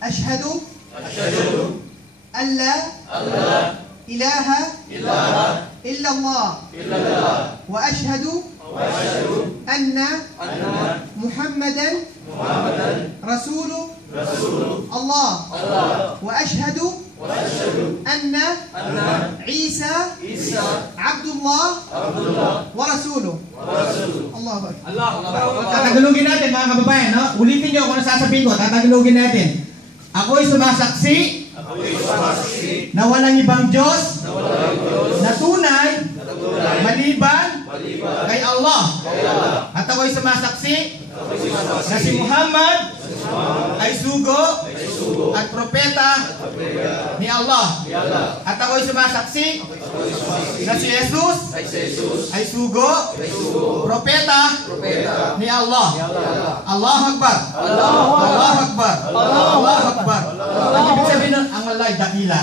Ashhadu an la ilaha illallah wa ashhadu anna Muhammadan Rasulullah Allah wa ashhadu anna Isa Abdullah wa Rasuluh. Allahu Akbar. Tatagalogin natin mga kababayan, no? Ulitin niyo kung ano sasabihin ko. Tatagalogin natin. Ako'y sumasaksi na walang ibang Diyos na tunay maliban kay Allah. At ako'y sumasaksi na si Muhammad ay sugo at propeta ni Allah. At ako'y sumasaksi na si Jesus ay sugo, propeta ni Allah. Allahu Akbar. Allahu Akbar. Allahu Akbar. Ang ibig sabihin nun, ang Allah ay dakila.